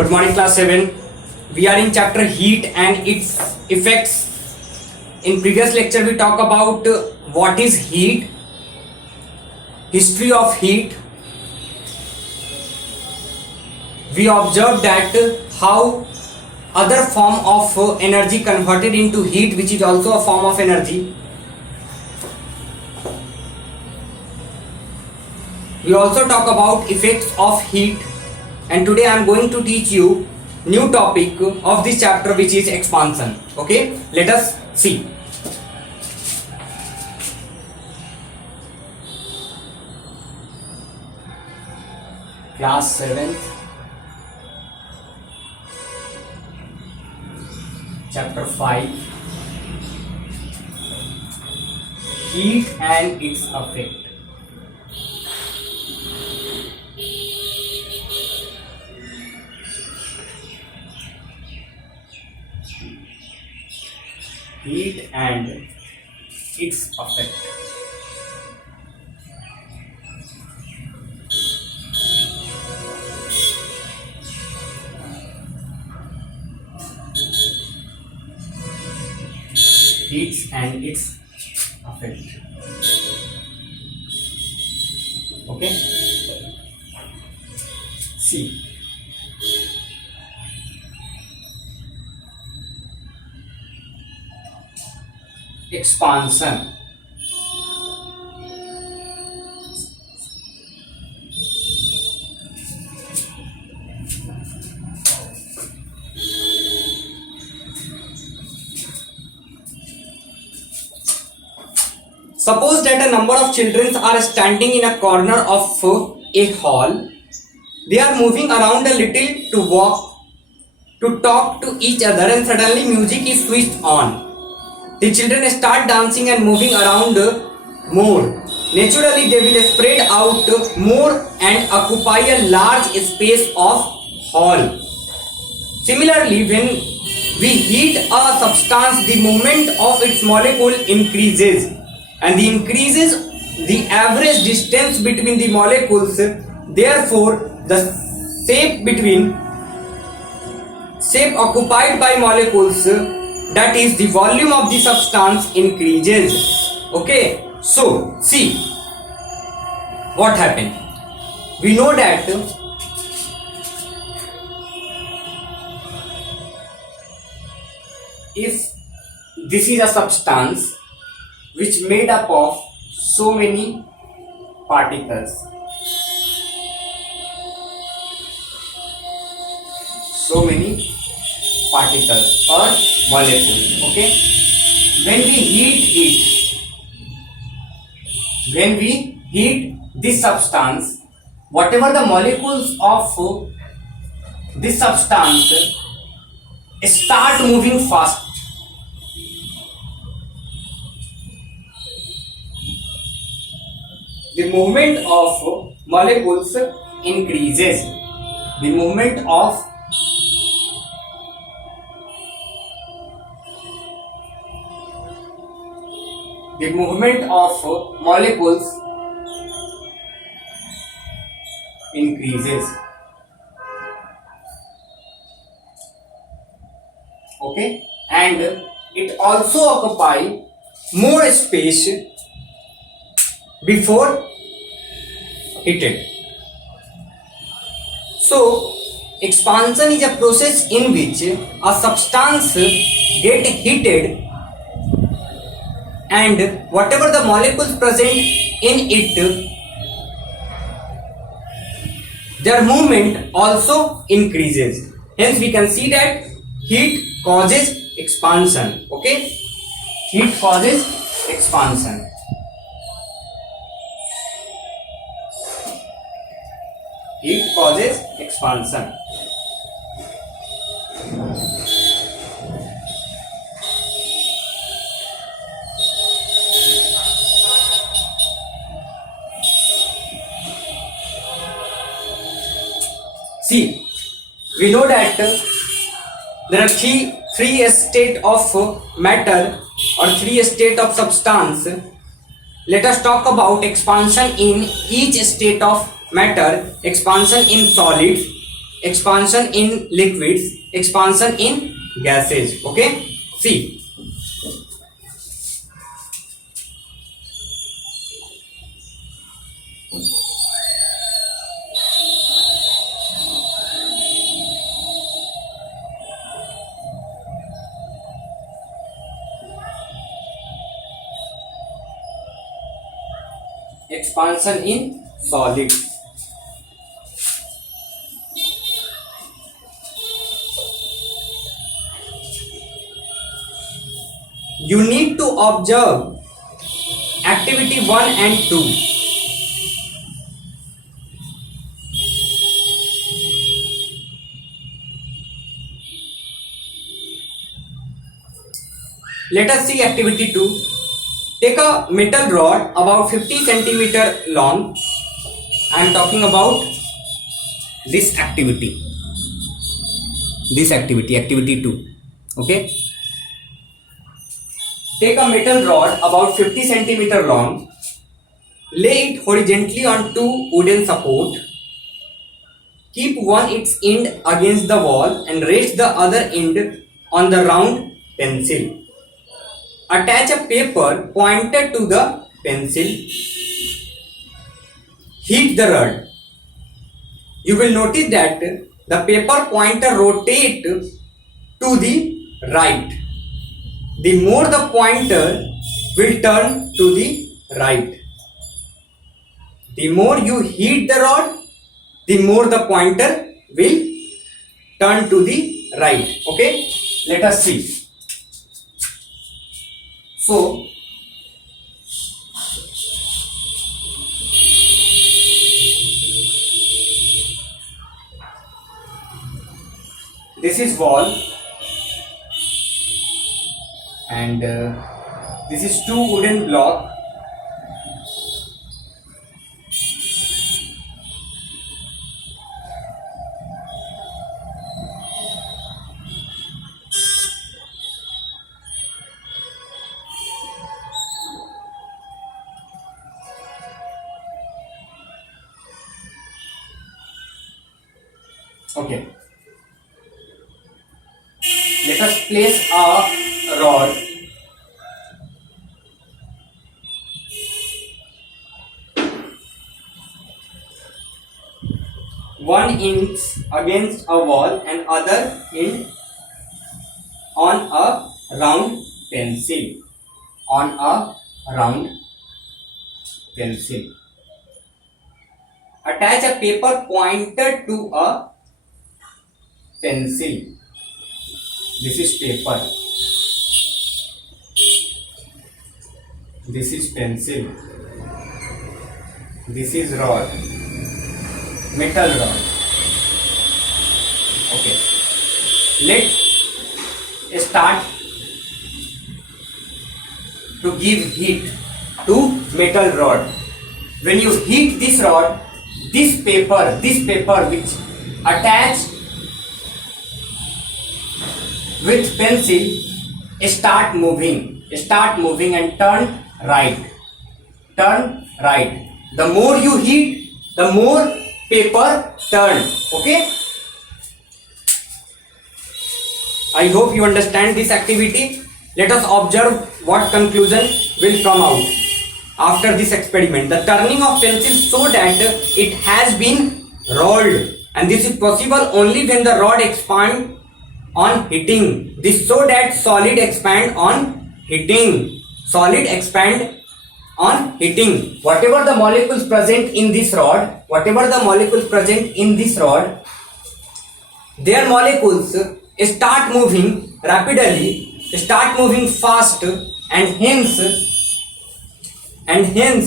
Good morning, class 7. We are in chapter heat and its effects. In previous lecture, we talk about what is heat, history of heat. We observed that how other form of energy converted into heat, which is also a form of energy. We also talk about effects of heat, and today I am going to teach you new topic of this chapter, which is expansion. Okay, let us see. Class 7th, chapter 5, heat and its effect. Heat and its effect. Heat and its effect. Okay. See. Expansion. Suppose that a number of children are standing in a corner of a hall. They are moving around a little to walk, to talk to each other, and suddenly music is switched on. The children start dancing and moving around more. Naturally, they will spread out more and occupy a large space of hall. Similarly, when we heat a substance, the movement of its molecule increases, and the increases the average distance between the molecules. Therefore, the shape occupied by molecules, that is the volume of the substance, increases. Okay, so see what happened. We know that if this is a substance which made up of so many particles, or molecules, okay, when we heat this substance, whatever the molecules of this substance start moving fast. The movement of molecules increases. The movement of molecules increases. Okay, and it also occupy more space before heated. So expansion is a process in which a substance get heated, and whatever the molecules present in it, their movement also increases. Hence we can see that heat causes expansion. Okay, heat causes expansion. Heat causes expansion. See, we know that there are three states of matter or three states of substance. Let us talk about expansion in each state of matter, expansion in solids, expansion in liquids, expansion in gases. Okay, see. Expansion in solids. You need to observe activity 1 and 2. Let us see activity 2. Take a metal rod about 50 centimeter long. I am talking about this activity. This activity 2. Okay. Take a metal rod about 50 centimeter long. Lay it horizontally on two wooden support. Keep one its end against the wall and rest the other end on the round pencil. Attach a paper pointed to the pencil. Heat the rod. You will notice that the paper pointer rotates to the right. The more the pointer will turn to the right. The more you heat the rod, the more the pointer will turn to the right. Okay, let us see. So, this is wall and this is two wooden block. Okay. Let us place a rod one inch against a wall and other end on a round pencil. On a round pencil. Attach a paper pointed to a pencil. This is paper. This is pencil. This is rod. Metal rod. Okay. Let's start to give heat to metal rod. When you heat this rod, this paper which attached with pencil start moving and turn right. The more you heat, the more paper turn. Okay, I hope you understand this activity. Let us observe what conclusion will come out after this experiment. The turning of pencil so that it has been rolled, and this is possible only when the rod expand on heating. This so that solid expand on heating. Whatever the molecules present in this rod, their molecules start moving rapidly, start moving fast, and hence